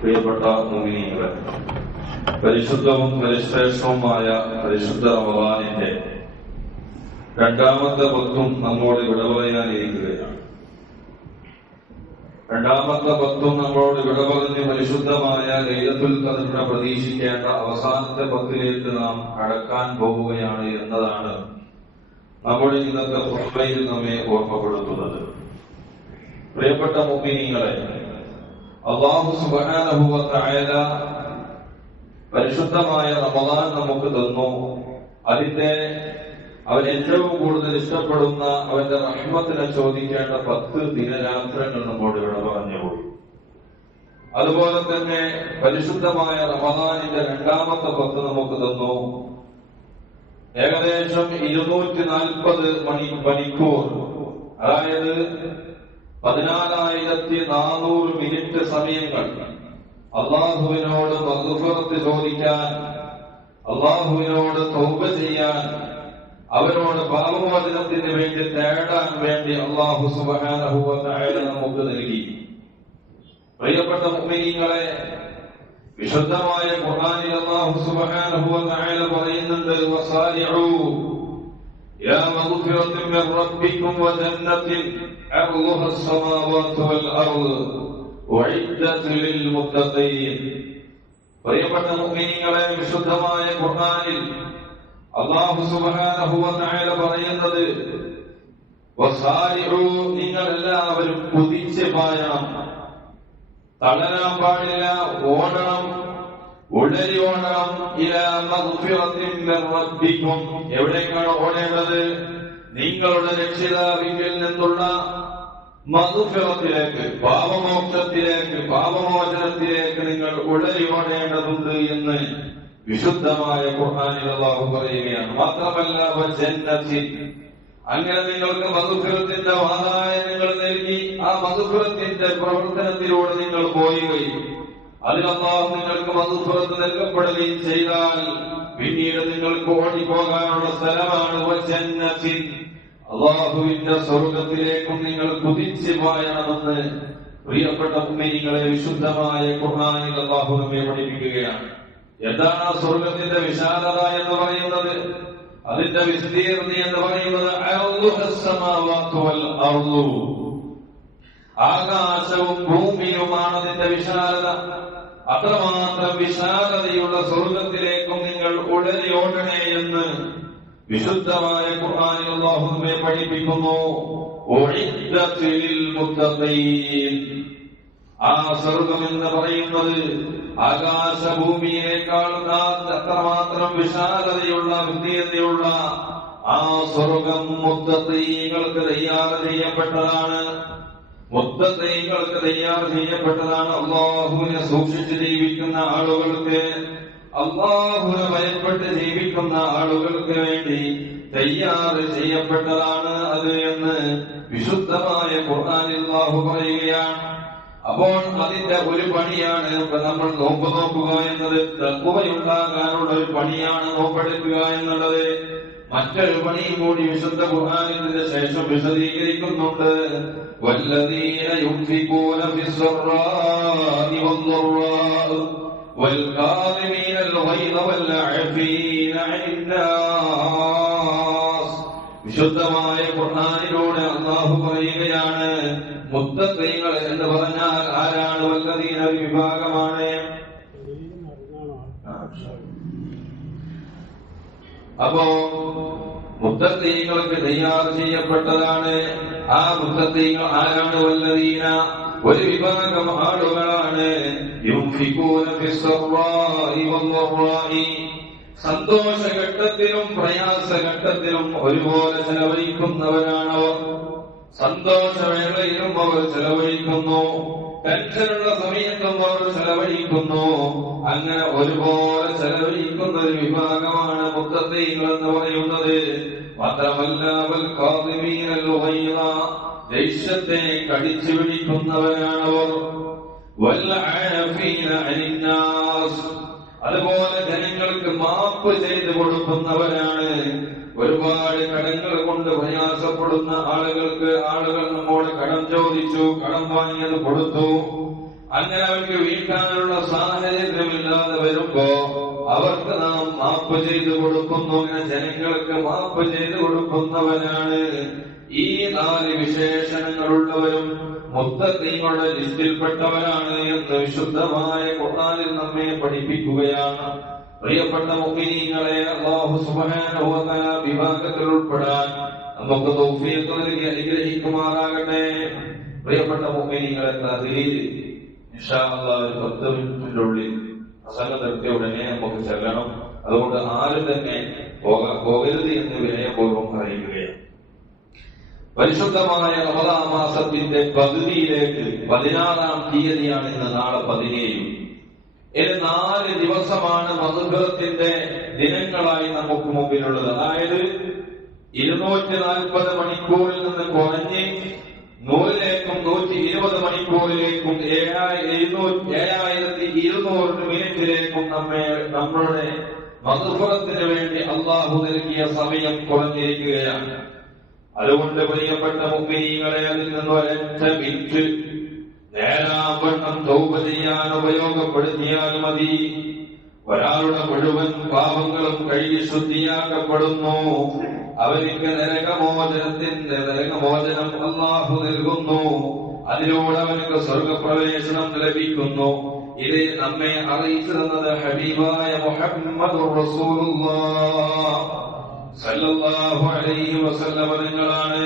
പ്രിയപ്പെട്ട മുഅ്മിനീങ്ങളെ, പരിശുദ്ധവും പരിശ്രേഷ്ഠവുമായ പരിശുദ്ധ റമളാനിന്റെ രണ്ടാമത്തെ പത്തും നമ്മോട് വിട പറയാനിരിക്കുകയാണ്. രണ്ടാമത്തെ പത്തും നമ്മളോട് വിട പറഞ്ഞ് പരിശുദ്ധമായ ലൈലത്തുൽ ഖദ്റിനെ പ്രതീക്ഷിക്കേണ്ട അവസാനത്തെ പത്തിലേക്ക് നാം കടക്കാൻ പോവുകയാണ് എന്നതാണ് നമ്മുടെ ഇന്നത്തെ ഖുത്ബയിൽ നമ്മെ ഓർമ്മപ്പെടുത്തുന്നത്. പ്രിയപ്പെട്ട മുഅ്മിനീങ്ങളെ, അല്ലാഹു സുബ്ഹാനഹു വ തആല പരിശുദ്ധമായ റമളാൻ നമുക്ക് തന്നു. അതിന്റെ അവൻ ഏറ്റവും കൂടുതൽ ഇഷ്ടപ്പെടുന്ന അവന്റെ റഹ്മത്തിനെ ചോദിക്കേണ്ട 10 ദിനരാത്രങ്ങൾ നമ്മോട് ഇവിടെ പറഞ്ഞുപോയി. അതുപോലെ തന്നെ പരിശുദ്ധമായ റമളാനിന്റെ രണ്ടാമത്തെ 10 നമുക്ക് തന്നു. ഏകദേശം 240 മണിക്കൂർ, അതായത് 14,400 മിനിറ്റ് സമയങ്ങൾ അള്ളാഹുവിനോട് മഗ്ഫിറത്ത് ചോദിക്കാൻ, അള്ളാഹുവിനോട് തൗബ ചെയ്യാൻ, അവനോട് പാപമോചനത്തിന് വേണ്ടി തേടാൻ വേണ്ടി അല്ലാഹു സുബ്ഹാനഹു വ തആല നമുക്ക് നൽകി. പ്രിയപ്പെട്ട മുഅ്മിനീങ്ങളെ, വിശുദ്ധമായ ഖുർആനിൽ അല്ലാഹു സുബ്ഹാനഹു വ തആല പറയുന്നുണ്ട്, വസാരിഉ യാ മഗ്ഫിറത്തിൻ മിർ റബ്ബിക്കും വ ജന്നത്തിൻ അർളുഹാ അസ്സമാവാതു വൽ അർള് ഉഇദ്ദത് ലിൽ മുത്തഖീൻ. പ്രിയപ്പെട്ട മുഅ്മിനീങ്ങളെ, വിശുദ്ധമായ ഖുർആനിൽ അല്ലാഹു സുബ്ഹാനഹു വ തആല പറയുന്നത്, വസാരിഉ, നിങ്ങൾ എല്ലാവരും കുതിച്ച് പായണം, തളരാൻ പാടില്ല, ഓടണം, ഉടരി ഓടണം. ഇലാ മഗ്ഫിറത്തിൻ മിർ റബ്ബിക്കും, എവിടേക്കാണ് ഓടേണ്ടത്? നിങ്ങളുടെ രക്ഷിതാവിങ്കിൽ നിന്നുള്ള മഗ്ഫിറത്തിലേക്ക്, പാപമോക്ഷത്തിലേക്ക്, പാപമോചനത്തിലേക്ക് നിങ്ങൾ ഉടരി ഓടേണ്ടതുണ്ട് എന്ന് വിശുദ്ധമായ ഖുർആനിൽ അല്ലാഹു പറയുകയാണ്. മാത്രമല്ല വജന്നത്തിൻ, അങ്ങനെ നിങ്ങൾക്ക് മഗ്ഫിറത്തിന്റെ വാതായനങ്ങൾ നൽകി ആ മഗ്ഫിറത്തിന്റെ പ്രവർത്തനത്തിലൂടെ നിങ്ങൾ പോവുകയും അതിൽ അല്ലാഹു നിങ്ങൾക്ക് മഗ്ഫിറത്ത് നൽകപ്പെടുകയും ചെയ്താൽ പിന്നീട് നിങ്ങൾക്ക് ഓടിപ്പോകാനുള്ള സ്ഥലമാണ് വജന്നത്തിൻ, അല്ലാഹുവിന്റെ സ്വർഗത്തിലേക്കും നിങ്ങൾ കുതിച്ച് പായണമെന്ന് പ്രിയപ്പെട്ട മുഅ്മിനീങ്ങളെ വിശുദ്ധമായ ഖുർആനിൽ അല്ലാഹു നമ്മെ പഠിപ്പിക്കുകയാണ്. എന്താണ് ആ സ്വർഗത്തിന്റെ വിശാലത എന്ന് പറയുന്നത്? അതിന്റെ വിസ്തീർണി എന്ന് പറയുന്നത് ആകാശവും ഭൂമിയുമാണ് അതിന്റെ വിശാലത. അത്രമാത്രം വിശാലതയുള്ള സ്വർഗത്തിലേക്കും നിങ്ങൾ ഉടനെ ഓടണേ എന്ന് വിശുദ്ധമായ ഖുർആനിൽ അല്ലാഹു നമ്മെ പഠിപ്പിക്കുന്നു. ഉഇദ്ദത് ലിൽ മുത്തഖീൻ, ആ സ്വർഗം എന്ന് പറയുന്നത് ആകാശഭൂമിയേക്കാൾ അത്രമാത്രം വിശാലതയുള്ള വിസ്തീർണതയുള്ള ആ സ്വർഗം മുത്തഖീങ്ങൾക്ക് തയ്യാർ ചെയ്യപ്പെട്ടതാണ്. മുത്തഖീങ്ങൾക്ക് തയ്യാർ ചെയ്യപ്പെട്ടതാണ്. അല്ലാഹുവിനെ സൂക്ഷിച്ച് ജീവിക്കുന്ന ആളുകൾക്ക്, അല്ലാഹുവിനെ ഭയപ്പെട്ട് ജീവിക്കുന്ന ആളുകൾക്ക് വേണ്ടി തയ്യാർ ചെയ്യപ്പെട്ടതാണ് അത് എന്ന് വിശുദ്ധമായ ഖുർആനിൽ അല്ലാഹു പറയുകയാണ്. അപ്പോൾ അതിന്റെ ഒരു പണിയാണ് ഇപ്പൊ നമ്മൾ നോക്കുക എന്നത്. തഖ്വയുണ്ടാകാനുള്ള ഒരു പണിയാണ് നോമ്പെടുക്കുക എന്നുള്ളത്. മറ്റൊരു പണിയും കൂടി വിശുദ്ധ ഖുർആനിൽ ഇതിന് ശേഷം വിശദീകരിക്കുന്നുണ്ട്. വല്ലദീന യുൻഫിഖൂന ഫിസ്സറാഇ വദ്ദറാഇ വൽകാദിമീനൽ ഗൈദ വൽആഫീന അനിന്നാസ്. വിശുദ്ധമായ ഖുർആനിലൂടെ അല്ലാഹു പറയുകയാണ്, മുത്തഖീങ്ങൾ എന്ന് പറഞ്ഞാൽ ആരാണ്? വല്ലദീന വിഭാഗമാണ്. അപ്പോ മുത്തഖീങ്ങൾക്ക് തയ്യാർ ചെയ്യപ്പെട്ടതാണ്. ആ മുത്തഖീങ്ങൾ ആരാണ്? വല്ലദീന, ഒരു വിഭാഗം ആളുകളാണ്. യുൻഫിഖൂന ഫിസ്സറാഇ വദ്ദറാഇ, സന്തോഷഘട്ടത്തിലും പ്രയാസഘട്ടത്തിലും ഒരുപോലെ ചെലവഴിക്കുന്നവരാണവർ. സന്തോഷവേളയിലും അവർ ചെലവഴിക്കുന്നു, ടെൻഷനുള്ള സമയത്തും അവർ ചെലവഴിക്കുന്നു. അങ്ങനെ ഒരുപോലെ ചെലവഴിക്കുന്ന ഒരു വിഭാഗമാണ് മുത്തഖീങ്ങൾ എന്ന് പറയുന്നത്. മാത്രമല്ല വൽകാദിമീനൽ ഗൈദ, ദേഷ്യത്തെ കടിച്ചു പിടിക്കുന്നവരാണവർ. വൽആഫീന അനിന്നാസ്, അതുപോലെ ജനങ്ങൾക്ക് മാപ്പ് ചെയ്തു കൊടുക്കുന്നവരാണ്. ഒരുപാട് കടങ്ങൾ കൊണ്ട് പ്രയാസപ്പെടുന്ന ആളുകൾക്ക്, ആളുകൾ നമ്മോട് കടം ചോദിച്ചു, കടം വാങ്ങിയത് കൊടുത്തു, അങ്ങനെ അവർക്ക് വീട്ടാനുള്ള സാഹചര്യമില്ലാതെ വരുമ്പോ അവർക്ക് നാം മാപ്പ് ചെയ്തു കൊടുക്കുന്നു. അങ്ങനെ ജനങ്ങൾക്ക് മാപ്പ് ചെയ്തു കൊടുക്കുന്നവനാണ്. ഈ 4 വിശേഷണങ്ങളുള്ളവരും മുത്തഖീങ്ങളുടെ ലിസ്റ്റിൽപ്പെട്ടവരാണ് എന്ന് വിശുദ്ധമായ ഖുർആനിൽ നമ്മെ പഠിപ്പിക്കുകയാണ്. പ്രിയപ്പെട്ട മുഅ്മിനീങ്ങളെ, അല്ലാഹു സുബ്ഹാനഹു വ തആല വിഭാഗത്തിൽ ഉൾപ്പെടാൻ നമുക്ക് തൗഫീഖ് നൽകി അനുഗ്രഹിക്കുമാറാകട്ടെ. പ്രിയപ്പെട്ട മുഅ്മിനീങ്ങളെ, തഹ്ലീൽ ഇൻഷാ അല്ലാഹ് 10 മിനിറ്റിനുള്ളിൽ പ്രസംഗം നിർത്തിയ ഉടനെ നമുക്ക് ചെല്ലണം. അതുകൊണ്ട് ആരും തന്നെ പോകരുത് എന്ന് വിനയപൂർവ്വം അറിയിക്കുകയാണ്. പരിശുദ്ധമായ റമദാൻ മാസത്തിന്റെ പകുതിയിലേക്ക് 16-ാം തീയതിയാണ് ഇന്ന്. നാളെ 17. ഇനി 4 ദിവസമാണ് മഗ്‌ഫിറത്തിന്റെ ദിനങ്ങളായി നമുക്ക് മുമ്പിലുള്ളത്. അതായത് 240 മണിക്കൂറിൽ നിന്ന് കുറഞ്ഞ് 100ലേക്കും 120 മണിക്കൂറിലേക്കും 7200 മിനിറ്റിലേക്കും നമ്മളുടെ മഗ്‌ഫിറത്തിന് വേണ്ടി അല്ലാഹു നൽകിയ സമയം കുറഞ്ഞിരിക്കുകയാണ്. അതുകൊണ്ട് പ്രിയപ്പെട്ട മുഅ്മിനീങ്ങളെ, അതിൽ നിന്ന് ഒരൊറ്റ മിനിറ്റ് നേരാവണ്ണം തൗബ ചെയ്യാൻ ഉപയോഗപ്പെടുത്തിയാൽ മതി. ഒരാളുടെ മുഴുവൻ പാപങ്ങളും കഴുകി ശുദ്ധിയാക്കപ്പെടുന്നു. അവർക്ക് നരകമോചനം അല്ലാഹു നൽകുന്നു. അതിലൂടെ അവർക്ക് സ്വർഗപ്രവേശനം ലഭിക്കുന്നു. ഇത് നമ്മെ അറിയിച്ചു തന്നത് ഹബീബായ മുഹമ്മദുർ റസൂലുള്ളാഹ് സല്ലല്ലാഹു അലൈഹി വസല്ലം തങ്ങളാണ്.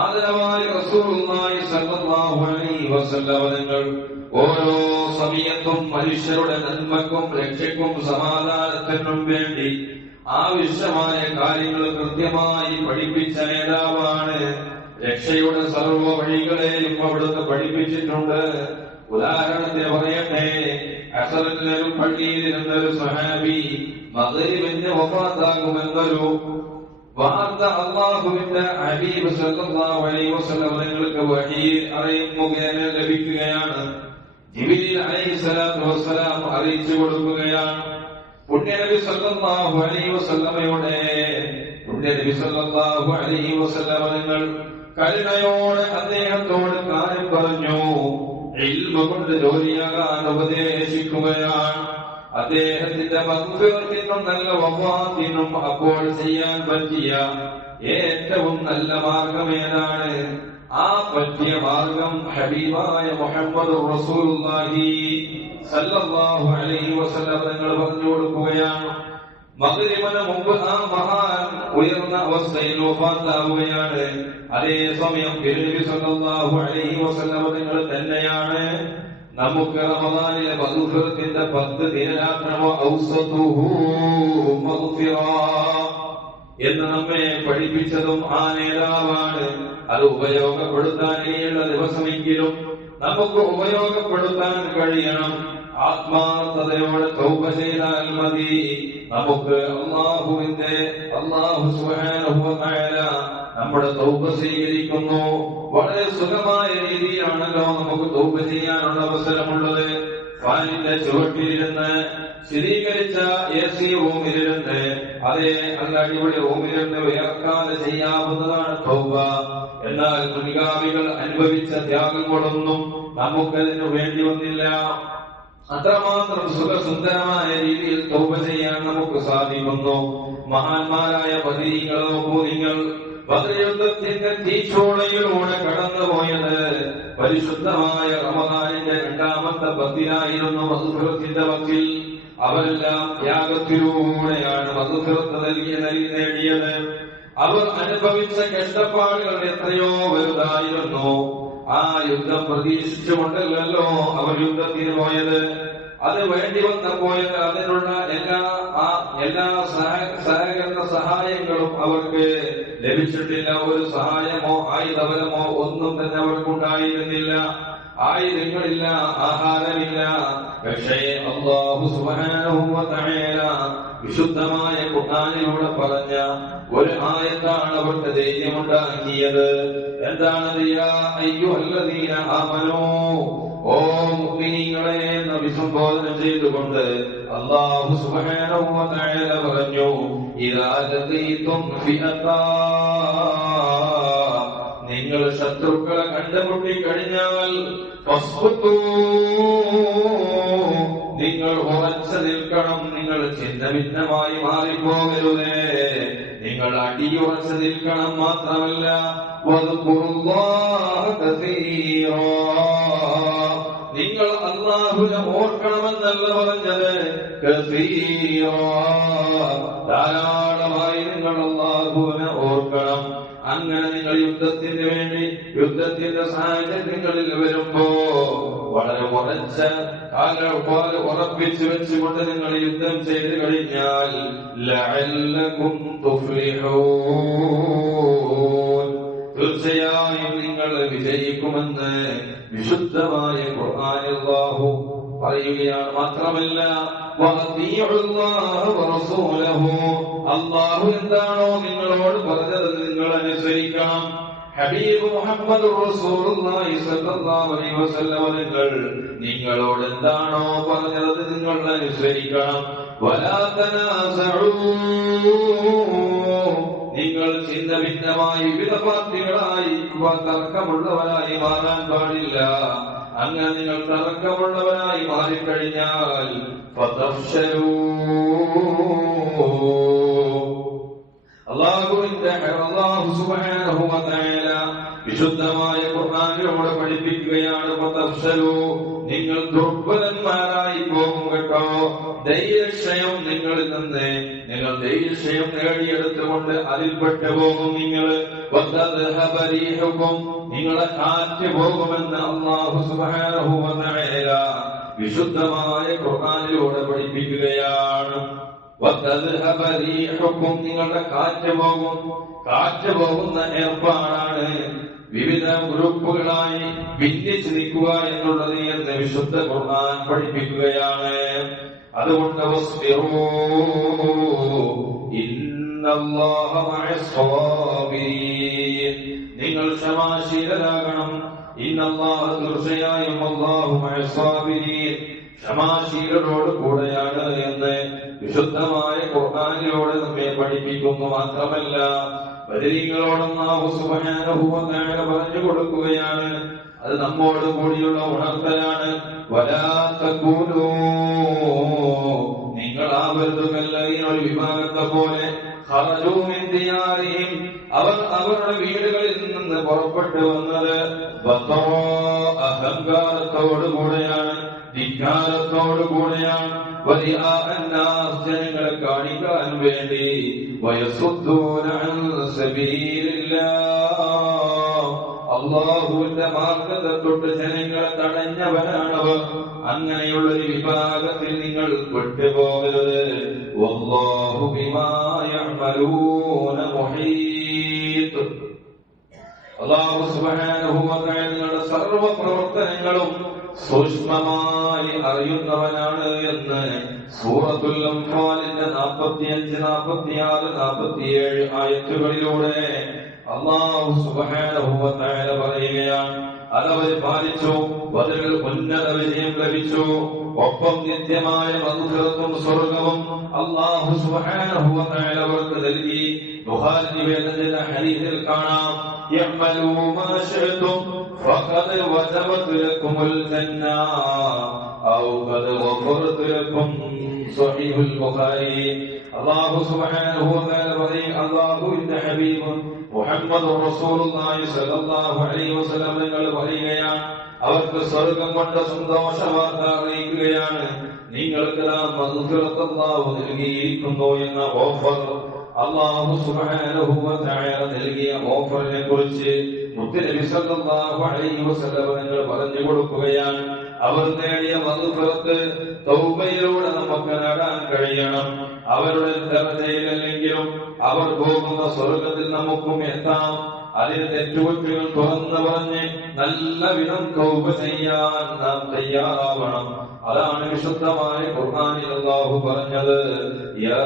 ആദരവായ റസൂലുള്ളാഹി സല്ലല്ലാഹു അലൈഹി വസല്ലം തങ്ങൾ ഓരോ സമയത്തും മനുഷ്യരുടെ നന്മക്കും രക്ഷയ്ക്കും സമാധാനത്തിനും വേണ്ടി ആവശ്യമായ കാര്യങ്ങൾ കൃത്യമായി പഠിപ്പിച്ച നേതാവാണ്. രക്ഷയുടെ സർവ്വ വഴികളെയും അവിടുന്ന് പഠിപ്പിച്ചിട്ടുണ്ട്. ഉദാഹരണത്തിന് പറയട്ടെ, അസറിലൊരു പള്ളിയിലിരുന്നൊരു സ്വഹാബി മഗ്‌രിബിന് വഫാത്താകുമെന്നൊരു വാർത്ത അല്ലാഹുവിന്റെ ഹബീബ് സല്ലല്ലാഹു അലൈഹി വസല്ലം തങ്ങൾക്ക് വഹീ മുഖേന ലഭിക്കുകയാണ്. ജിബ്രീൽ അലൈഹിസ്സലാത്തു വസ്സലാം അറിയിച്ചു കൊടുക്കുകയാണ്. പുണ്യനബി സല്ലല്ലാഹു അലൈഹി വസല്ലം തങ്ങൾ കരുണയോടെ അദ്ദേഹത്തോട് കാര്യം പറഞ്ഞു. ഇൽമ കൊണ്ട് ജോലിയാകാൻ ഉപദേശിക്കുകയാണ്. അദ്ദേഹത്തിന്റെ മഗ്‌ഫിറത്തിനും നല്ല വഫാത്തിനും അപ്പോൾ ചെയ്യാൻ പറ്റിയ ഏറ്റവും നല്ല മാർഗം ഏതാണ്? ആ പറ്റിയ മാർഗം ഹബീബായ മുഹമ്മദുർ റസൂലുള്ളാഹി സല്ലല്ലാഹു അലൈഹി വസല്ലം തങ്ങൾ പറഞ്ഞു കൊടുക്കുകയാണ്. മഗ്‌രിബിന് മുമ്പ് ആ മഹാൻ ഉയർന്ന അവസ്ഥയിൽ വഫാത്താവുകയാണ്. അതേസമയം നബി സല്ലല്ലാഹു അലൈഹി വസല്ലം തങ്ങൾ തന്നെയാണ് നമുക്ക് റമദാനിലെ മഗ്‌ഫിറത്തിന്റെ 10 ദിനരാത്രമോ ഔസതുഹു മഗ്‌ഫിറ എന്ന് നമ്മെ പഠിപ്പിച്ചതും ആ നേതാവാണ്. അത് ഉപയോഗപ്പെടുത്താൻ ഇനിയുള്ള ദിവസമെങ്കിലും നമുക്ക് ഉപയോഗപ്പെടുത്താൻ കഴിയണം. ആത്മാർത്ഥതയോടെ തൗബ ചെയ്താൽ മതി. നമുക്ക് അല്ലാഹു സുബ്ഹാനഹു വ തആല നമ്മുടെ തൗബ സ്വീകരിക്കുന്നു. വളരെ സുഖമായ രീതിയിലാണല്ലോ നമുക്ക് തൗബ ചെയ്യാനുള്ള അവസരമുള്ളത്. ഫാനിന്റെ ചുവട്ടിലിരുന്ന് സ്ഥിരീകരിച്ച AC റൂമിലിരുന്ന് അതേ നല്ല അടിപൊളി റൂമിലിരുന്ന് ഉയർക്കാതെ ചെയ്യാവുന്നതാണ് തൗബ. എന്നാൽ മുൻഗാമികൾ അനുഭവിച്ച ത്യാഗങ്ങളൊന്നും നമുക്കതിനു വേണ്ടി വന്നില്ല. അത്രമാത്രം സുഖസുന്ദരമായ രീതിയിൽ തൗബ ചെയ്യാൻ നമുക്ക് സാധിക്കുന്നു. മഹാന്മാരായ ബദരീങ്ങൾ ബദർ യുദ്ധത്തിന്റെ തീച്ചൂളയിലൂടെ കടന്നുപോയത് പരിശുദ്ധമായ റമദാനിന്റെ 2ാമത്തെ 10-ായിരുന്നു മഗ്‌ഫിറത്തിന്റെ വക്കിൽ. അവരെല്ലാം ത്യാഗത്തിലൂടെയാണ് മഗ്‌ഫിറത്ത് നേടിയത്. അവർ അനുഭവിച്ച കഷ്ടപ്പാടുകൾ എത്രയോ വലുതായിരുന്നു. ആ യുദ്ധം പ്രതീക്ഷിച്ചുകൊണ്ടല്ലോ അവർ യുദ്ധത്തിന് പോയത്. അത് വേണ്ടി വന്നപ്പോയത് അതിനുള്ള എല്ലാ സഹകരണ സഹായങ്ങളും അവർക്ക് ലഭിച്ചിട്ടില്ല. ഒരു സഹായമോ ആയുധബലമോ ഒന്നും തന്നെ അവർക്കുണ്ടായിരുന്നില്ല. ആയുധങ്ങളില്ല, ആഹാരമില്ല. പക്ഷേ അല്ലാഹു സുബ്ഹാനഹു വ തആല വിശുദ്ധമായ ഖുർആനിലൂടെ പറഞ്ഞ ഒരു ആയത്താണ് അവർക്ക് ധൈര്യമുണ്ടാക്കിയത്. എന്താണത്? യാ അയ്യുഹല്ലദീന ആമനൂ, ഓ മുഅ്മിനീങ്ങളെ എന്ന് അഭിസംബോധന ചെയ്തുകൊണ്ട് അല്ലാഹു സുബ്ഹാനഹു വ തആല പറഞ്ഞു, ഇദാ ലഖീതും ഫിഅതാ, നിങ്ങൾ ശത്രുക്കളെ കണ്ടുമുട്ടി കഴിഞ്ഞാൽ നിങ്ങൾ ഉറച്ചു നിൽക്കണം. നിങ്ങൾ ഛിന്ന ഭിന്നമായി മാറിപ്പോകരുതേ. നിങ്ങൾ അടിയുറച്ചു നിൽക്കണം. മാത്രമല്ല നിങ്ങൾ അല്ലാഹുവിനെ ഓർക്കണമെന്നല്ല പറഞ്ഞത്, ധാരാളമായി നിങ്ങൾ അല്ലാഹുവിനെ ഓർക്കണം. അങ്ങനെ നിങ്ങൾ യുദ്ധത്തിന് വേണ്ടി യുദ്ധത്തിന്റെ സാഹചര്യങ്ങളിൽ വരുമ്പോ വളരെ ഉറച്ച കാലപോലെ ഉറപ്പിച്ചു വെച്ചുകൊണ്ട് നിങ്ങൾ യുദ്ധം ചെയ്തു കഴിഞ്ഞാൽ ലഅല്ലകും തുഫ്ലിഹൂൻ, തീർച്ചയായും നിങ്ങൾ വിജയിക്കുമെന്ന് വിശുദ്ധമായ ഖുർആനിൽ അല്ലാഹു പറയുകയാണ്. മാത്രമല്ല അല്ലാഹു എന്താണോ നിങ്ങളോട് പറഞ്ഞത് നിങ്ങൾ അനുസരിക്കണം. ഹബീബ് മുഹമ്മദ് റസൂലുള്ളാഹി സ്വല്ലല്ലാഹു അലൈഹി വസല്ലം നിങ്ങളോട് എന്താണോ പറഞ്ഞത് നിങ്ങൾ അനുസരിക്കണം. വലാ തനാസഉ, നിങ്ങൾ ഛിന്ന ഭിന്നമായി വിവിധ പാർട്ടികളായി തർക്കമുള്ളവരായി മാറാൻ പാടില്ല. അങ്ങനെ നിങ്ങൾ തർക്കമുള്ളവരായി മാറിക്കഴിഞ്ഞാൽ അല്ലാഹു സുബ്ഹാനഹു വ തആല വിശുദ്ധമായ ഖുർആനിലൂടെ പഠിപ്പിക്കുകയാണ്, നിങ്ങൾ ദുർബലന്മാരായി പോകും കേട്ടോ. ധൈര്യക്ഷയം നിങ്ങളിൽ നിന്ന് നിങ്ങൾ ധൈര്യക്ഷയം നേടിയെടുത്തുകൊണ്ട് അതിൽപ്പെട്ടു പോകും. നിങ്ങളെ കാറ്റ് പോകുമെന്ന് അല്ലാഹു സുബ്ഹാനഹു വ തആല വിശുദ്ധമായ ഖുർആനിലൂടെ പഠിപ്പിക്കുകയാണ്. നിങ്ങളുടെ കാറ്റ് പോകും. കാറ്റ് പോകുന്ന ഏർപ്പാടാണ് വിവിധ ഗ്രൂപ്പുകളായി ഭിന്നിച്ചു നിൽക്കുക എന്നുള്ളത് എന്ന് വിശുദ്ധ ഖുർആൻ പഠിപ്പിക്കുകയാണ്. അതുകൊണ്ട് നിങ്ങൾ ക്ഷമാശീലരാകണം. തീർച്ചയായും അല്ലാഹു മഅസ്സാബിരീൻ, ക്ഷമാശീലരോട് കൂടെയാണ് എന്ന് വിശുദ്ധമായ ഖുർആനിലൂടെ നമ്മെ പഠിപ്പിക്കുന്നു. മാത്രമല്ല ബദരീങ്ങളോട് അല്ലാഹു സുബ്ഹാനഹു വ തആല പറഞ്ഞു കൊടുക്കുകയാണ്. അത് നമ്മോട് കൂടിയുള്ള ഉണർത്തലാണ്. വലാ തഖൂലൂ, നിങ്ങളാവരുതുമല്ല ഒരു വിഭാഗത്തെ പോലെ ഖറജൂ മിൻ ദിയാരിഹിം, അവർ അവരുടെ വീടുകളിൽ നിന്ന് പുറപ്പെട്ടു വന്നത് അഹങ്കാരത്തോടുകൂടെയാണ്, ധിക്കാരത്തോടുകൂടെയാണ്, ജനങ്ങളെ കാണിക്കാൻ വേണ്ടി അല്ലാഹുവിന്റെ മാർഗത്തെ തൊട്ട് ജനങ്ങളെ തടഞ്ഞവരാണവർ. അങ്ങനെയുള്ളൊരു വിഭാഗത്തിൽ നിങ്ങൾ പെട്ടുപോകരുത്. വല്ലാഹു ബിമാ യഅമലൂന മുഹീത്ത്, അല്ലാഹു സുബ്ഹാനഹു വ തആല നിങ്ങളുടെ സർവ്വ പ്രവർത്തനങ്ങളും സൂക്ഷ്മമായി അറിയുന്നവനാണ് എന്ന് സൂറത്തുൽ അൻഫാലിന്റെ 45, 46, 47 ആയത്തുകളിലൂടെ അല്ലാഹു സുബ്ഹാനഹു വ തആല പറയുകയാണ്. അതവർ പാലിച്ചു, ബദറിൽ ഉന്നത വിജയം ലഭിച്ചു. ഒപ്പം നിത്യമായ മഗ്ഫിറത്തും സ്വർഗ്ഗവും അല്ലാഹു സുബ്ഹാനഹു വ തആല അവർക്ക് നൽകി. ബുഖാരി നിവേദന ഹദീസിൽ കാണാം, യഅമലൂ മാ ശഅതും ഫഖദ് വജബത് ലക്കുമുൽ ജന്ന ഔ ഖദ് ഗഫറതു ലക്കും. സ്വഹീഹുൽ ബുഖാരി. അല്ലാഹു സുബ്ഹാനഹു വ തആല പറയും, അല്ലാഹുവിന്റെ ഹബീബ് മുഹമ്മദ് റസൂലുള്ളാഹി സ്വല്ലല്ലാഹു അലൈഹി വസല്ലം നിങ്ങൾ പറയുകയാണ്, അവർക്ക് സ്വർഗ്ഗം കൊണ്ട് സന്തോഷ വാർത്ത അറിയിക്കുകയാണ്. നിങ്ങൾക്ക് നാം മഗ്ഫിറത്ത് അല്ലാഹു നൽകിയിരിക്കുന്നു എന്ന ഓഫർ. അല്ലാഹു സുബ്ഹാനഹു വ തആല നൽകിയ ഓഫറിനെ കുറിച്ച് മുത്തുനബി സല്ലല്ലാഹു അലൈഹി വസല്ലം നിങ്ങൾ പറഞ്ഞു കൊടുക്കുകയാണ്. അവർ നേടിയ മഗ്ഫിറത്ത് തൗബയിലൂടെ നമുക്ക് നേടാൻ കഴിയണം. അവരുടെ ദർജയിലല്ലെങ്കിലും അവർ പോകുന്ന സ്വർഗ്ഗത്തിൽ നമുക്കും എത്താം. അതിന് തെറ്റുകുറ്റങ്ങൾ തുറന്നു പറഞ്ഞ് നല്ല വിധം തൗബ ചെയ്യാൻ നാം തയ്യാറാവണം. അതാണ് വിശുദ്ധമായ ഖുർആനിൽ അല്ലാഹു പറഞ്ഞത്, യാ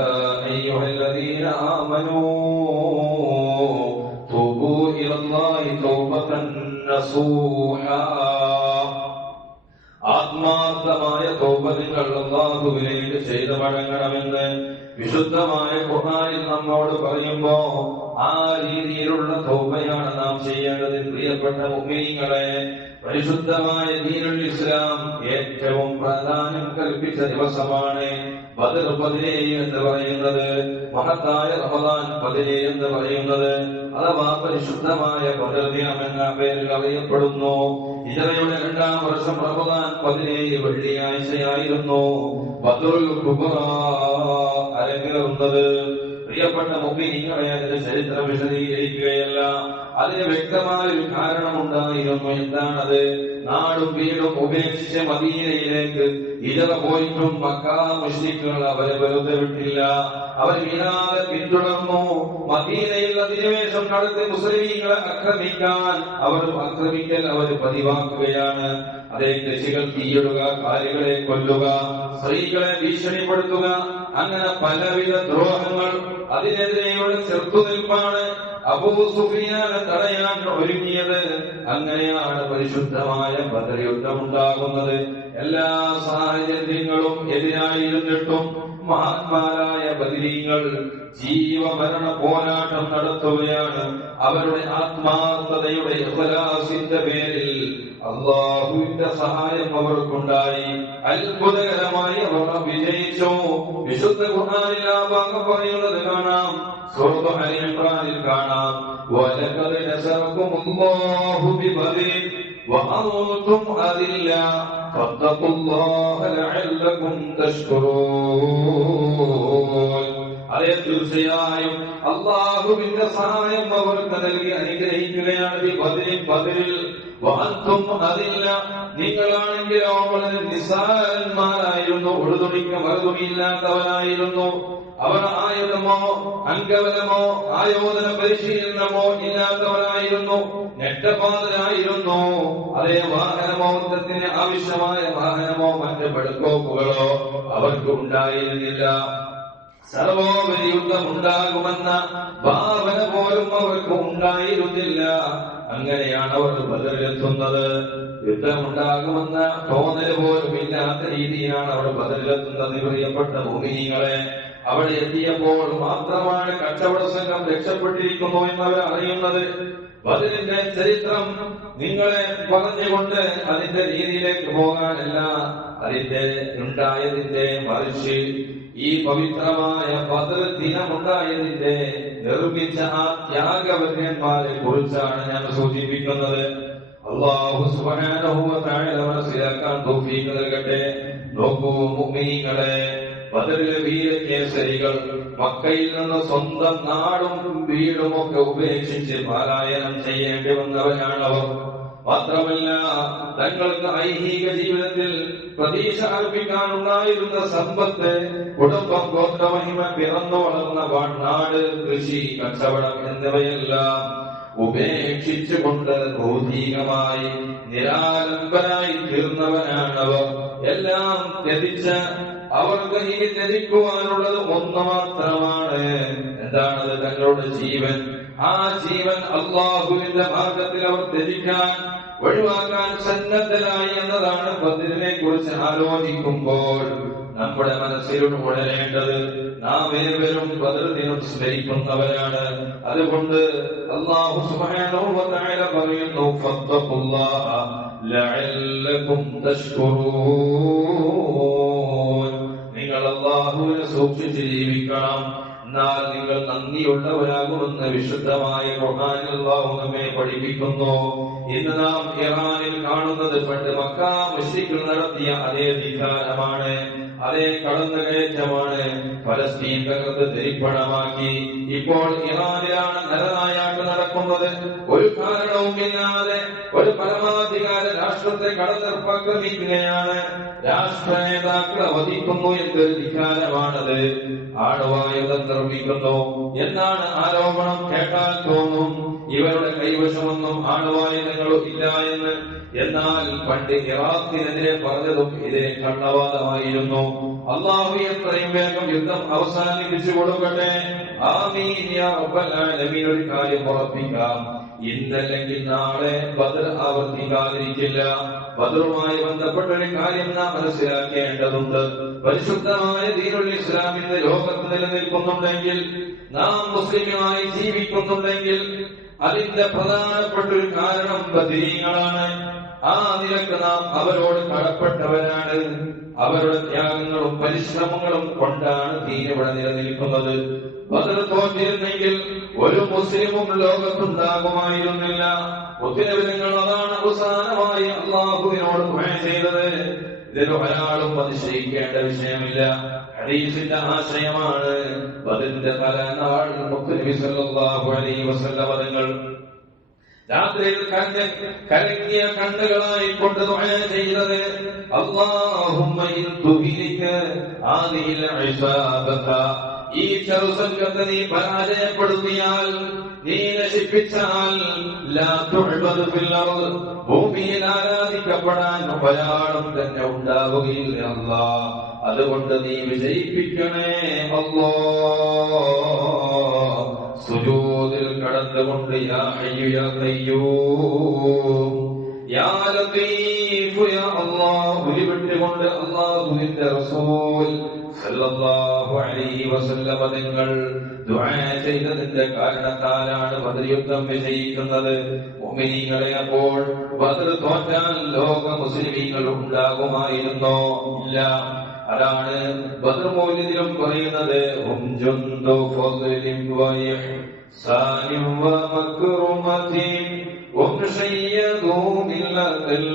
അയ്യുഹല്ലദീന ആമനൂ തൂബൂ ഇലല്ലാഹി തൗബതൻ നസൂഹാ. ആത്മാർത്ഥമായ തൗബ നിങ്ങൾ അല്ലാഹുവിലേക്ക് ചെയ്തു മടങ്ങണമെന്ന് വിശുദ്ധമായ ഖുർആനിൽ നമ്മോട് പറയുമ്പോ ആ രീതിയിലുള്ള തൗബയാണ് നാം ചെയ്യേണ്ടത്. പ്രിയപ്പെട്ട മുഅ്മിനീങ്ങളെ, പരിശുദ്ധമായ ദീനുൽ ഇസ്ലാം ഏറ്റവും പ്രാധാന്യം കൽപ്പിച്ച ദിവസമാണ് ബദർ 17 എന്ന് പറയുന്നത്, മഹത്തായ റമദാൻ 17 എന്ന് പറയുന്നത്. അഥവാ പരിശുദ്ധമായ ബദർ ദിനം എന്ന പേരിൽ അറിയപ്പെടുന്നു. ഹിജ്റയുടെ 2-ാം വർഷം റമദാൻ 17 വെള്ളിയാഴ്ചയായിരുന്നു ബദറുൽ കുബ്ര അരങ്ങേറുന്നത്. പ്രിയപ്പെട്ട മുഅ്മിനീങ്ങളെ, അതിന്റെ ചരിത്രം വിശദീകരിക്കുകയല്ല, അതിന് വ്യക്തമായ ഒരു കാരണമുണ്ടായിരുന്നു. എന്താണത്? നാടും വീടും ഉപേക്ഷിച്ച് മദീനയിലേക്ക് ഹിജ്റ പോയിട്ടും മക്കാ മുശ്രിക്കുകൾ അവരെ വെറുതെ വിട്ടില്ല. അവർ വീണാതെ പിന്തുടർന്നു. മദീനയിൽ അധിനിവേശം നടത്തി മുസ്ലിമീങ്ങളെ ആക്രമിക്കൽ അവർ പതിവാക്കുകയാണ്. അതേ കൃഷികൾ തീയിടുക, കാലികളെ കൊല്ലുക, സ്ത്രീകളെ ഭീഷണിപ്പെടുത്തുക, അങ്ങനെ പലവിധ ദ്രോഹങ്ങൾ. അതിനെതിരെയുള്ള ചെറുത്തുനിൽപ്പാണ് അബൂ സുഫിയാനെ തടയാൻ ഒരുങ്ങിയത്. അങ്ങനെയാണ് പരിശുദ്ധമായ ബദർ യുദ്ധമുണ്ടാകുന്നത്. എല്ലാ സാഹചര്യങ്ങളും എതിരായിരുന്നിട്ടും മഹാന്മാരായ ബദരീങ്ങൾ ജീവമരണ പോരാട്ടം നടത്തുകയാണ്. അവരുടെ ആത്മാർത്ഥതയുടെ ഇഖ്ലാസിന്റെ പേരിൽ അല്ലാഹുവിന്റെ സഹായം അവർക്കുണ്ടായി. അത്ഭുതകരമായി അവർ വിജയിച്ചു. വിശുദ്ധ ഖുർആനിൽ ആ ഭാഗം പറയുന്നത് കാണാം. സൂറത്ത് അലി ഇംറാനിൽ കാണാം, വലഖദ് നസറകുമുല്ലാഹു ബിബദർ വഅൻതും അദില്ല ഫത്തഖുല്ലാഹ ലഅല്ലകും തശ്കുറൂൻ. അതേ, തീർച്ചയായും അല്ലാഹുവിന്റെ സഹായം അവർക്ക് നൽകി അനുഗ്രഹിക്കുകയാണ്. ബദറിൽ വഅൻതും അദില്ല, നിങ്ങളാണെങ്കിലോ വളരെ നിസ്സാരന്മാരായിരുന്നു, ഉടുതുണിക്ക മറുതുണിയില്ലാത്തവരായിരുന്നു. അവർ ആയുധമോ അംഗബലമോ ആയോധന പരിശീലനമോ ഇല്ലാത്തവരായിരുന്നു, നെട്ടപാതരായിരുന്നു. അതേ, വാഹനമോ യുദ്ധത്തിന് ആവശ്യമായ വാഹനമോ മറ്റ് പടുക്കോപ്പുകളോ അവർക്ക് ഉണ്ടായിരുന്നില്ല. സർവോപരി യുദ്ധമുണ്ടാകുമെന്ന ഭാവന പോലും അവർക്ക് ഉണ്ടായിരുന്നില്ല. അങ്ങനെയാണ് അവർ ബദറിലെത്തുന്നത്. യുദ്ധമുണ്ടാകുമെന്ന തോന്നൽ പോലും ഇല്ലാത്ത രീതിയിലാണ് അവർ ബദറിലെത്തുന്നത്. പ്രിയപ്പെട്ട മുഅ്മിനീങ്ങളെ, അവിടെ എത്തിയപ്പോൾ മാത്രമാണ് കച്ചവട സംഘം രക്ഷപ്പെട്ടിരിക്കുന്നു എന്നവർ അറിയുന്നത്. ബദറിന്റെ ചരിത്രം നിങ്ങളെ പറഞ്ഞുകൊണ്ട് അതിന്റെ രീതിയിലേക്ക് പോകാനല്ല, അതിന്റെ ഉണ്ടായതിന്റെ മറിച്ച് ഈ പവിത്രമായ ബദർ ദിനമുണ്ടായതിന്റെ നിർമ്മിച്ച ആ ത്യാഗവര്യന്മാരെ കുറിച്ചാണ് ഞാൻ സൂചിപ്പിക്കുന്നത്. അല്ലാഹു സുബ്ഹാനഹു വ തആല മനസ്സിലാക്കാൻ തൗഫീഖ് നൽകട്ടെ. നോക്കൂ മുഅ്മിനീങ്ങളെ, ബദറിലെ വീരകേസരികൾ മക്കയിൽ നിന്ന് സ്വന്തം നാടും വീടുമൊക്കെ ഉപേക്ഷിച്ച് പലായനം ചെയ്യേണ്ടി വന്നവരാണവർ. മാത്രമല്ല, തങ്ങൾക്ക് ഐഹിക ജീവിതത്തിൽ പ്രതീക്ഷ അർപ്പിക്കാനുണ്ടായിരുന്ന സമ്പത്ത്, കുടുംബം, ഗോത്രമഹിമ, പിറന്നു വളർന്ന നാട്, കൃഷി, കച്ചവടം എന്നിവയെല്ലാം ഉപേക്ഷിച്ചുകൊണ്ട് ഭൗതികമായി നിരാലംബരായി തീർന്നവരാണവർ. എല്ലാം ത്യജിച്ച് അവർക്ക് ഇനി ത്യജിക്കുവാനുള്ളത് ഒന്ന് മാത്രമാണ്. എന്താണത്? തങ്ങളുടെ ജീവൻ. ആ ജീവൻ അല്ലാഹുവിന്റെ മാർഗത്തിൽ അവർ ത്യജിക്കാൻ, ഒഴിവാക്കാൻ സന്നദ്ധരായി എന്നതാണ് ബദറിനെ കുറിച്ച് ആലോചിക്കുമ്പോൾ നമ്മുടെ മനസ്സിലൂടെ ഉണരേണ്ടത്. നാം ഏവരും ബദർ ദിനം സ്മരിക്കുന്നവരാണ്. അതുകൊണ്ട് അല്ലാഹു സുബ്ഹാനഹു വ തആല പറയുന്നു, ഫത്തഖുല്ലാഹ ലഅല്ലകും തശ്കുറൂൻ. നിങ്ങൾ അല്ലാഹുവിനെ സൂക്ഷിച്ച് ജീവിക്കണം, എന്നാൽ നിങ്ങൾ നന്ദിയുള്ളവരാകുമെന്ന് വിശുദ്ധമായ ഖുർആനിൽ അല്ലാഹു നമ്മെ പഠിപ്പിക്കുന്നു. ഇന്ന് നാം ഇറാനിൽ കാണുന്നത് പണ്ട് മക്കാ മുശ്രിക്കുകൾ നടത്തിയ അതേ ധിക്കാരമാണ്, അതേ കടന്നുകയറ്റമാണ്. ഫലസ്തീൻ തകർത്ത് തരിപ്പണമാക്കി ഇപ്പോൾ ഇറാനിലാണ് നരനായാട്ട് നടക്കുന്നത്. ഒരു കാരണവുമില്ലാതെ ഒരു പരമാധികാര രാഷ്ട്രത്തെ കടന്നിറപ്പാക്രമിക്കുകയാണ്. രാഷ്ട്ര നേതാക്കളെ വധിക്കുന്നു എന്നൊരു ധിക്കാരമാണത്. ആണവായുധം നിർമ്മിക്കുന്നു എന്നാണ് ആരോപണം. കേട്ടാൽ തോന്നും ഇവരുടെ കൈവശമൊന്നും ആണവായുധങ്ങളും ഇല്ല എന്ന്. എന്നാൽ പണ്ട് ഇറാഖിനെതിരെ പറഞ്ഞതും ഇതേ കള്ളവാദമായിരുന്നു. അല്ലാഹു എത്രയും വേഗം യുദ്ധം അവസാനിപ്പിച്ചു കൊടുക്കട്ടെ. ആമീൻ യാ റബ്ബൽ ആലമീൻ. ഒരു കാര്യം ഉറപ്പിക്കാം, ഇന്നല്ലെങ്കിൽ നാളെ ബദർ ആവർത്തിക്കാതിരിക്കില്ല. ബദറുമായി ബന്ധപ്പെട്ട ഒരു കാര്യം നാം മനസ്സിലാക്കേണ്ടതുണ്ട്. പരിശുദ്ധമായ ദീനുൽ ഇസ്ലാം ഇന്ന് ലോകത്ത് നിലനിൽക്കുന്നുണ്ടെങ്കിൽ, നാം മുസ്ലിമായി ജീവിക്കുന്നുണ്ടെങ്കിൽ, അതിന്റെ പ്രധാനപ്പെട്ട ഒരു കാരണം ബദരീങ്ങളാണ്. ആ നിലക്ക് നാം അവരോട് കടപ്പെട്ടവരാണ്. അവരുടെ ത്യാഗങ്ങളും പരിശ്രമങ്ങളും കൊണ്ടാണ് ദീൻ ഇവിടെ നിലനിൽക്കുന്നത്. ബദർ തോറ്റിരുന്നെങ്കിൽ ഒരു മുസ്ലിമും ലോകത്തുണ്ടാകുമായിരുന്നില്ല. മുസ്ലിങ്ങൾ അതാണ് അവസാനമായി അള്ളാഹുവിനോട് ദുആ ചെയ്തത്. ഇതിൽ ഒരാളും അതിശയിക്കേണ്ട വിഷയമില്ല. ഹദീസിന്റെ ആശയമാണ്. ബദറിന്റെ തലേനാൾ മുത്തുനബി സല്ലല്ലാഹു അലൈഹി വസല്ലം തങ്ങൾ രാത്രിയിൽ കലങ്ങിയ കണ്ണുകളായി കൊണ്ട് ദുആ ചെയ്തത്, അല്ലാഹുമ്മ ഇൻ തുഹിലിക ഹാദിഹിൽ ഇസാബത, ഈ ചെറുസംഘത്തെ നീ പരാജയപ്പെടുത്തിയാൽ, നീ നശിപ്പിച്ചാൽ, ലാ തുഅബദു ഫിൽ അർദ്, ഭൂമിയിൽ ആരാധിക്കപ്പെടാൻ ഒരാളും തന്നെ ഉണ്ടാവുകയില്ല അല്ലാഹ്. അതുകൊണ്ട് നീ വിജയിപ്പിക്കണേ അല്ലാഹ്. സുജൂദിൽ കടന്നുകൊണ്ട് യാ ഹയ്യു യാ ഖയ്യൂം യാ ലതീഫ് യാ അല്ലാഹ് ഉരുവിട്ടുകൊണ്ട് അല്ലാഹുവിന്റെ റസൂൽ സല്ലല്ലാഹു അലൈഹി വസല്ലം തങ്ങൾ ദുആ ചെയ്തതിന്റെ കാരണത്താലാണ് ബദർ യുദ്ധം വിജയിക്കുന്നത്. മുഅ്മിനീങ്ങളെ, അപ്പോൾ ബദർ തോറ്റാൽ ലോക മുസ്ലിമീങ്ങൾ ഉണ്ടാകുമായിരുന്നോ? ഇല്ല. അതാണ് ബദർ മൗലിദിലും പറയുന്നത്, ഹും ജുന്ദു ഫദ്ലിൻ വഇഹ്സാനിൻ വമക്റുമതിൻ ഹും ശയ്യദൂ മില്ലത്തിൽ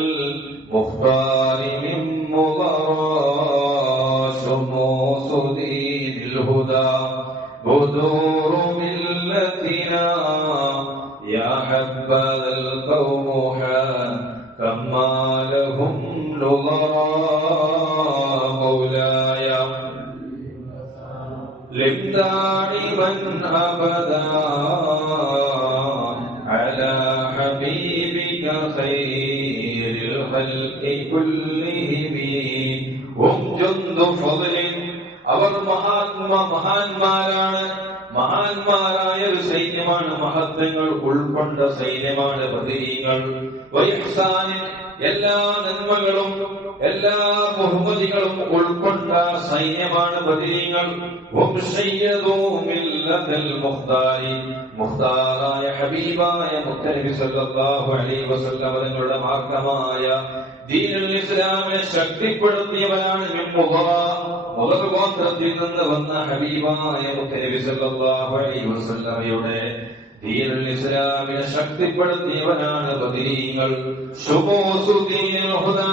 മുഖ്താരി മിൻ മുദറസുദീനിൽ ഹുദാ ബുദൂറു മില്ലത്തിനാ യാ ഹബ്ബൽ ഖൗമുഹ കമ്മാ ലഹും നുളറാ مولاي لم دائما أبدا على حبيبك خير الخلق كلهم هم جند فضل. അവർ മഹാന്മാരാണ്. മഹാന്മാരായ ഒരു സൈന്യമാണ്. മഹത്വങ്ങൾ ഉൾക്കൊണ്ട സൈന്യമാണ് ബദരീങ്ങൾ. വഇഹ്സാനിൻ, എല്ലാ നന്മകളും എല്ലാ ബഹുമതികളും ഉൾക്കൊണ്ട സൈന്യമാണ് ബദരീങ്ങൾ. ഹും ശയ്യദൂ മില്ലത്തിൽ മുഖ്താരി, മുഖ്താറായ ഹബീബായ മുത്തനബി സല്ലല്ലാഹു അലൈഹി വസല്ലം തങ്ങളുടെ മാർഗമായ ദീനുൽ ഇസ്ലാമിനെ ശക്തിപ്പെടുത്തിയവരാണ്. മുദർ ഗോത്രത്തിൽ നിന്ന് വന്ന ഹബീബായ മുത്തനബി സല്ലല്ലാഹു അലൈഹി വസല്ലമയുടെ ദീനുൽ ഇസ്ലാമിനെ ശക്തിപ്പെടുത്തിയവനാണ് ബദരീങ്ങൾ. ശുമൂസുദ്ദീനുൽ ഹുദാ,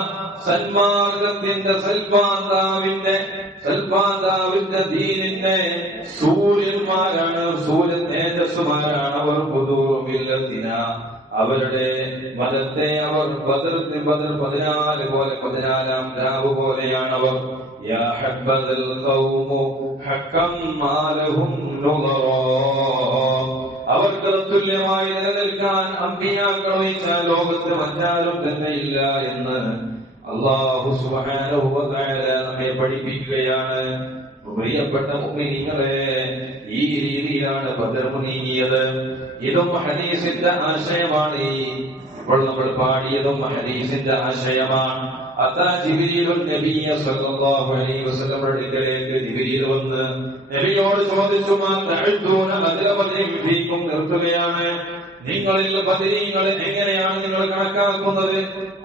സന്മാർഗത്തിന്റെ സൽപാന്താവിന്റെ ദീനിന്റെ സൂര്യന്മാരാണ്, സൂര്യ തേജസ്സുമാരാണ് അവർ. ബുദൂറുമില്ലത്തിന, അവരുടെ മതത്തെ അവർ ബദർ 14 പോലെ 14-ാം രാവ് പോലെയാണവർ. യാ ഹബ്ബൽ ഖൗമു ഹക്കം മാലഹും നുളറാ, അവർക്ക് തുല്യമായി നിലനിൽക്കാൻ അമ്പിയാക്കൾ ഒഴിച്ചാൽ ലോകത്ത് മറ്റാരും തന്നെ ഇല്ല എന്ന് അല്ലാഹു സുബ്ഹാനഹു വ തആല നമ്മെ പഠിപ്പിക്കുകയാണ്. പ്രിയപ്പെട്ട മുഅ്മിനീങ്ങളെ, ഈ രീതിയിലാണ് ബദർ നീങ്ങിയത്. ഇതും ഹദീസിന്റെ ആശയമാണ്. ഇപ്പോൾ നമ്മൾ പാടിയതും ഹദീസിന്റെ ആശയമാണ്. അതാ ജിബ്രീലുൻ നബിയ സല്ലല്ലാഹു അലൈഹി വസല്ലമയുടെ അടുക്കലേക്ക് ജിബ്രീൽ വന്ന് നബിയോട് ചോദിച്ചു, മാ തഅദ്ദൂന അദ്ല ബദരിൻ ഫീകും, നിർത്തുകയാണ്. നിങ്ങളിൽ ബദരീങ്ങളെ എങ്ങനെയാണ് നിങ്ങൾ കണക്കാക്കുന്നത്?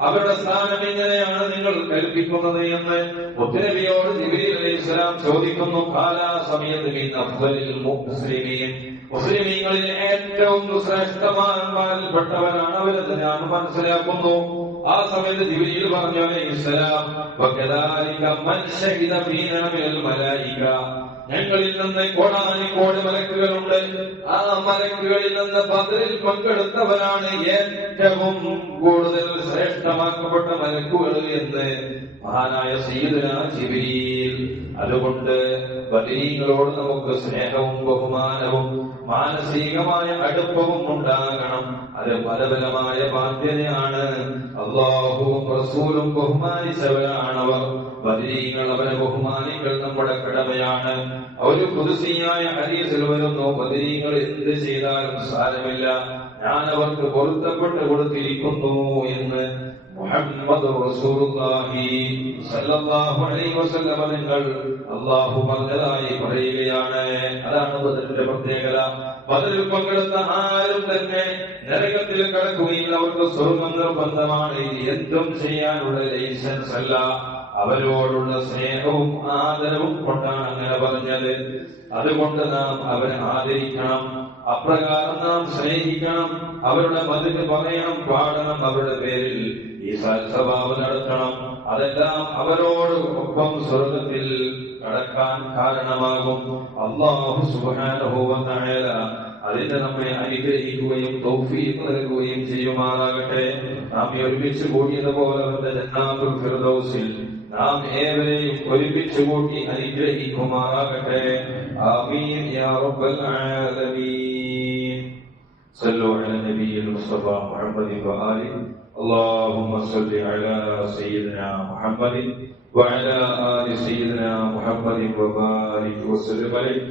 അവരുടെ സ്ഥാനം എങ്ങനെയാണ് നിങ്ങൾ കൽപ്പിക്കുന്നത് എന്ന് മുത്തനബിയോട് ജിബ്രീൽ അലൈഹിസ്സലാം ചോദിക്കുന്നു. കാലാ സമയത്ത് മിൻ അഫ്ദലിൽ മുസ്ലിമീൻ, മുസ്ലിമീങ്ങളിൽ ഏറ്റവും ശ്രേഷ്ഠമാന്മാരിൽപ്പെട്ടവരാണ് അവരെന്ന് ഞാൻ മനസ്സിലാക്കുന്നു. ആ സമയത്ത് ജിബ്രീൽ പറഞ്ഞു അലൈഹിസ്സലാം, വകദാലിക മൻ ശഹിദ ഫീനാ മിനൽ മലായിക, ഞങ്ങളിൽ നിന്ന് കോടാനുകോടി മലക്കുകളുണ്ട്. ആ മലക്കുകളിൽ നിന്ന് ബദറിൽ പങ്കെടുത്തവരാണ് ഏറ്റവും കൂടുതൽ ശ്രേഷ്ഠമാക്കപ്പെട്ട മലക്കുകൾ എന്ന് മഹാനായ സയ്യിദുനാ ജിബ്രീൽ. അതുകൊണ്ട് ബദരീങ്ങളോട് നമുക്ക് സ്നേഹവും ബഹുമാനവും മാനസികമായ അടുപ്പവും ഉണ്ടാകണം. അത് ഫലബലമായ ബാധ്യതയാണ്. അല്ലാഹുവും റസൂലും ബഹുമാനിച്ചവരാണവർ. ബദരീങ്ങൾ, അവരെ ബഹുമാനിക്കൽ നമ്മുടെ കടമയാണ്. ഒരു ഖുദ്സിയായ ഹദീസിൽ വരുന്നു, ബദരീങ്ങൾ എന്ത് ചെയ്താലും സാരമില്ല, ഞാൻ അവർക്ക് പൊരുത്തപ്പെട്ട് കൊടുത്തിരിക്കുന്നു എന്ന് മുഹമ്മദ് റസൂലുള്ളാഹി സ്വല്ലല്ലാഹു അലൈഹി വസല്ലം നിങ്ങൾ അല്ലാഹു പറഞ്ഞതായി പറയുകയാണ്. അതാണ് ബദറിന്റെ പ്രത്യേകത. ബദറിൽ പങ്കെടുത്ത ആരും തന്നെ നരകത്തിൽ കടക്കുകയില്ല, അവർക്ക് സ്വർഗം നിർബന്ധമാണ്. എന്തും ചെയ്യാനുള്ള ലൈസൻസ് അല്ല, അവരോടുള്ള സ്നേഹവും ആദരവും കൊണ്ടാണ് അങ്ങനെ പറഞ്ഞത്. അതുകൊണ്ട് നാം അവരെ ആദരിക്കണം, അപ്രകാരം നാം സ്നേഹിക്കണം, അവരുടെ മതിന് പറയണം, പാടണം, അവരുടെ പേരിൽ ഈ സൽസ്വഭാവം നടത്തണം. അതെല്ലാം അവരോട് ഒപ്പം സ്വർഗത്തിൽ കടക്കാൻ കാരണമാകും. അല്ലാഹു സുബ്ഹാനഹു വ തആല അതിന് നമ്മെ അനുഗ്രഹിക്കുകയും തൗഫീഖ് നൽകുകയും ചെയ്യുമാറാകട്ടെ. നാം ഒരുമിച്ച് കൂടിയതുപോലെ അവരുടെ ജന്നാത്തുൽ ഫിർദൗസിൽ നാം ഏവരെയും ഒരുമിച്ച് കൂട്ടി അനുഗ്രഹിക്കുമാറാകട്ടെ. ആമീൻ യാ റബ്ബൽ ആലമീൻ. സല്ലു അലാ നബിയിൽ മുസ്തഫ മുഹമ്മദ് വആലിഹി. اللهم صل على سيدنا محمد وعلى آل سيدنا محمد وبارك وسلم عليه.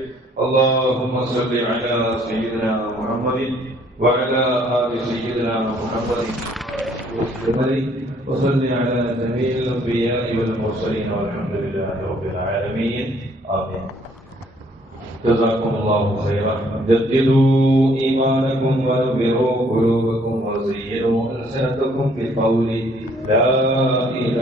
اللهم صل على سيدنا محمد وعلى آل سيدنا محمد وصل على جميع الأنبياء والمرسلين والحمد لله رب العالمين. آمين. جزاكم الله خيرا. جددوا إيمانكم ونبروا قلوبكم وزينوا ألسنتكم بقول لا إله